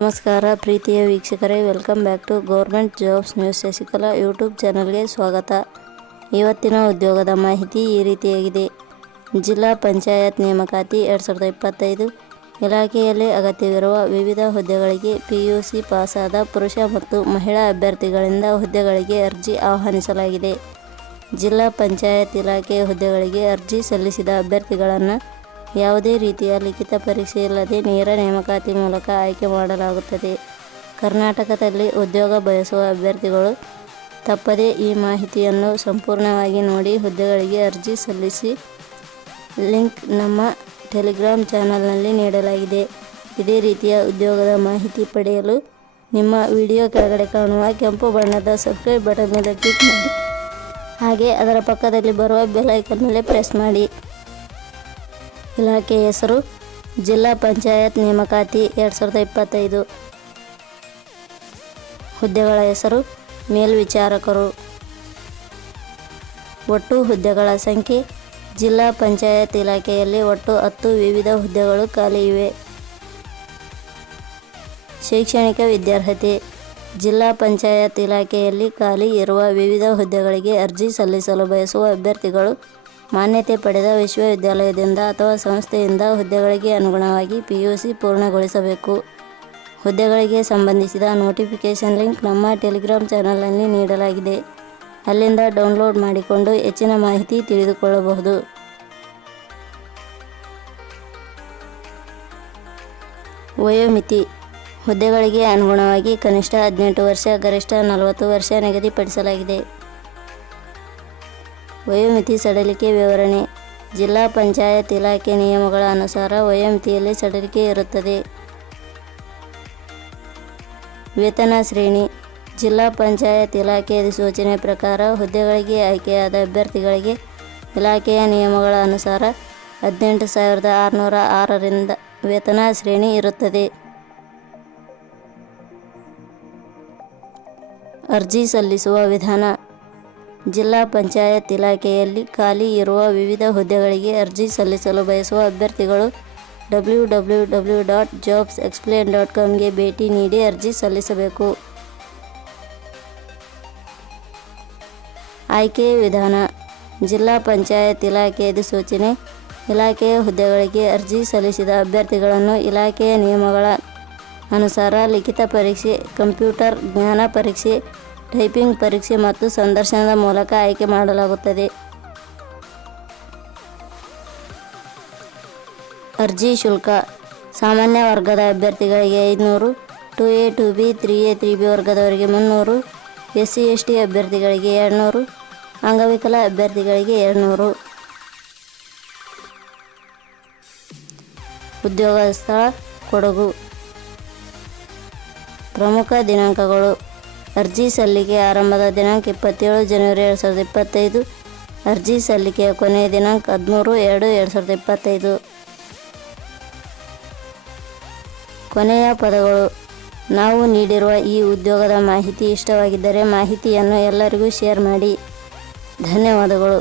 ನಮಸ್ಕಾರ ಪ್ರೀತಿಯ ವೀಕ್ಷಕರೇ, welcome back to government jobs news Shashikala YouTube ಚಾನಲ್ಗೆ ಸ್ವಾಗತ. ಇವತ್ತಿನ ಉದ್ಯೋಗದ ಮಾಹಿತಿ ಈ ರೀತಿಯಾಗಿದೆ. ಜಿಲ್ಲಾ ಪಂಚಾಯತ್ ನೇಮಕಾತಿ 2025 ಇಲಾಖೆಯಲ್ಲಿ ಅಗತ್ಯವಿರುವ ವಿವಿಧ ಹುದ್ದೆಗಳಿಗೆ PUC ಪಾಸಾದ ಪುರುಷ ಮತ್ತು ಮಹಿಳಾ ಅಭ್ಯರ್ಥಿಗಳಿಂದ ಹುದ್ದೆಗಳಿಗೆ ಅರ್ಜಿ ಆಹ್ವಾನಿಸಲಾಗಿದೆ. ಜಿಲ್ಲಾ ಪಂಚಾಯತ್ ಇಲಾಖೆ ಹುದ್ದೆಗಳಿಗೆ ಅರ್ಜಿ ಸಲ್ಲಿಸಿದ ಅಭ್ಯರ್ಥಿಗಳನ್ನು ಯಾವುದೇ ರೀತಿಯ ಲಿಖಿತ ಪರೀಕ್ಷೆ ಇಲ್ಲದೆ ನೇರ ನೇಮಕಾತಿ ಮೂಲಕ ಆಯ್ಕೆ ಮಾಡಲಾಗುತ್ತದೆ. ಕರ್ನಾಟಕದಲ್ಲಿ ಉದ್ಯೋಗ ಬಯಸುವ ಅಭ್ಯರ್ಥಿಗಳು ತಪ್ಪದೇ ಈ ಮಾಹಿತಿಯನ್ನು ಸಂಪೂರ್ಣವಾಗಿ ನೋಡಿ ಹುದ್ದೆಗಳಿಗೆ ಅರ್ಜಿ ಸಲ್ಲಿಸಿ. ಲಿಂಕ್ ನಮ್ಮ ಟೆಲಿಗ್ರಾಮ್ ಚಾನಲ್ನಲ್ಲಿ ನೀಡಲಾಗಿದೆ. ಇದೇ ರೀತಿಯ ಉದ್ಯೋಗದ ಮಾಹಿತಿ ಪಡೆಯಲು ನಿಮ್ಮ ವಿಡಿಯೋ ಕೆಳಗಡೆ ಕಾಣುವ ಕೆಂಪು ಬಣ್ಣದ ಸಬ್ಸ್ಕ್ರೈಬ್ ಬಟನ್ ಮೇಲೆ ಕ್ಲಿಕ್ ಮಾಡಿ, ಹಾಗೆ ಅದರ ಪಕ್ಕದಲ್ಲಿ ಬರುವ ಬೆಲ್ ಐಕಾನ್ ಮೇಲೆ ಪ್ರೆಸ್ ಮಾಡಿ. ಇಲಾಖೆ ಹೆಸರು ಜಿಲ್ಲಾ ಪಂಚಾಯತ್ ನೇಮಕಾತಿ 2025. ಹುದ್ದೆಗಳ ಹೆಸರು ಮೇಲ್ವಿಚಾರಕರು. ಒಟ್ಟು ಹುದ್ದೆಗಳ ಸಂಖ್ಯೆ ಜಿಲ್ಲಾ ಪಂಚಾಯತ್ ಇಲಾಖೆಯಲ್ಲಿ ಒಟ್ಟು 10 ವಿವಿಧ ಹುದ್ದೆಗಳು ಖಾಲಿ ಇವೆ. ಶೈಕ್ಷಣಿಕ ವಿದ್ಯಾರ್ಹತೆ. ಜಿಲ್ಲಾ ಪಂಚಾಯತ್ ಇಲಾಖೆಯಲ್ಲಿ ಖಾಲಿ ಇರುವ ವಿವಿಧ ಹುದ್ದೆಗಳಿಗೆ ಅರ್ಜಿ ಸಲ್ಲಿಸಲು ಬಯಸುವ ಅಭ್ಯರ್ಥಿಗಳು ಮಾನ್ಯತೆ ಪಡೆದ ವಿಶ್ವವಿದ್ಯಾಲಯದಿಂದ ಅಥವಾ ಸಂಸ್ಥೆಯಿಂದ ಹುದ್ದೆಗಳಿಗೆ ಅನುಗುಣವಾಗಿ PUC ಪೂರ್ಣಗೊಳಿಸಬೇಕು. ಹುದ್ದೆಗಳಿಗೆ ಸಂಬಂಧಿಸಿದ ನೋಟಿಫಿಕೇಷನ್ ಲಿಂಕ್ ನಮ್ಮ ಟೆಲಿಗ್ರಾಮ್ ಚಾನಲ್ನಲ್ಲಿ ನೀಡಲಾಗಿದೆ. ಅಲ್ಲಿಂದ ಡೌನ್ಲೋಡ್ ಮಾಡಿಕೊಂಡು ಹೆಚ್ಚಿನ ಮಾಹಿತಿ ತಿಳಿದುಕೊಳ್ಳಬಹುದು. ವಯೋಮಿತಿ. ಹುದ್ದೆಗಳಿಗೆ ಅನುಗುಣವಾಗಿ ಕನಿಷ್ಠ 18 ವರ್ಷ, ಗರಿಷ್ಠ 40 ವರ್ಷ ನಿಗದಿಪಡಿಸಲಾಗಿದೆ. ವಯೋಮಿತಿ ಸಡಿಲಿಕೆ ವಿವರಣೆ. ಜಿಲ್ಲಾ ಪಂಚಾಯತ್ ಇಲಾಖೆ ನಿಯಮಗಳ ಅನುಸಾರ ವಯೋಮಿತಿಯಲ್ಲಿ ಸಡಿಲಿಕೆ ಇರುತ್ತದೆ. ವೇತನ ಶ್ರೇಣಿ. ಜಿಲ್ಲಾ ಪಂಚಾಯತ್ ಇಲಾಖೆ ಅಧಿಸೂಚನೆ ಪ್ರಕಾರ ಹುದ್ದೆಗಳಿಗೆ ಆಯ್ಕೆಯಾದ ಅಭ್ಯರ್ಥಿಗಳಿಗೆ ಇಲಾಖೆಯ ನಿಯಮಗಳ ಅನುಸಾರ 18,606 ರಿಂದ ವೇತನ ಶ್ರೇಣಿ ಇರುತ್ತದೆ. ಅರ್ಜಿ ಸಲ್ಲಿಸುವ ವಿಧಾನ. ಜಿಲ್ಲಾ ಪಂಚಾಯತ್ ಇಲಾಖೆಯಲ್ಲಿ ಖಾಲಿ ಇರುವ ವಿವಿಧ ಹುದ್ದೆಗಳಿಗೆ ಅರ್ಜಿ ಸಲ್ಲಿಸಲು ಬಯಸುವ ಅಭ್ಯರ್ಥಿಗಳು www.jobsexplain.com ಗೆ ಭೇಟಿ ನೀಡಿ ಅರ್ಜಿ ಸಲ್ಲಿಸಬೇಕು. ಆಯ್ಕೆ ವಿಧಾನ. ಜಿಲ್ಲಾ ಪಂಚಾಯತ್ ಇಲಾಖೆ ಅಧಿಸೂಚನೆ. ಇಲಾಖೆಯ ಹುದ್ದೆಗಳಿಗೆ ಅರ್ಜಿ ಸಲ್ಲಿಸಿದ ಅಭ್ಯರ್ಥಿಗಳನ್ನು ಇಲಾಖೆಯ ನಿಯಮಗಳ ಅನುಸಾರ ಲಿಖಿತ ಪರೀಕ್ಷೆ, ಕಂಪ್ಯೂಟರ್ ಜ್ಞಾನ ಪರೀಕ್ಷೆ, ಟೈಪಿಂಗ್ ಪರೀಕ್ಷೆ ಮತ್ತು ಸಂದರ್ಶನದ ಮೂಲಕ ಆಯ್ಕೆ ಮಾಡಲಾಗುತ್ತದೆ. ಅರ್ಜಿ ಶುಲ್ಕ. ಸಾಮಾನ್ಯ ವರ್ಗದ ಅಭ್ಯರ್ಥಿಗಳಿಗೆ 500, 2A, 2B, 3A, 3B ವರ್ಗದವರಿಗೆ 300, SC, ST ಅಭ್ಯರ್ಥಿಗಳಿಗೆ 200, ಅಂಗವಿಕಲ ಅಭ್ಯರ್ಥಿಗಳಿಗೆ 200. ಉದ್ಯೋಗ ಸ್ಥಳ ಕೊಡಗು. ಪ್ರಮುಖ ದಿನಾಂಕಗಳು. ಅರ್ಜಿ ಸಲ್ಲಿಕೆ ಆರಂಭದ ದಿನಾಂಕ 27 ಜನವರಿ 2025. ಅರ್ಜಿ ಸಲ್ಲಿಕೆಯ ಕೊನೆಯ ದಿನಾಂಕ 13/2/2025. ಕೊನೆಯ ಪದಗಳು. ನಾವು ನೀಡಿರುವ ಈ ಉದ್ಯೋಗದ ಮಾಹಿತಿ ಇಷ್ಟವಾಗಿದ್ದರೆ ಮಾಹಿತಿಯನ್ನು ಎಲ್ಲರಿಗೂ ಶೇರ್ ಮಾಡಿ. ಧನ್ಯವಾದಗಳು.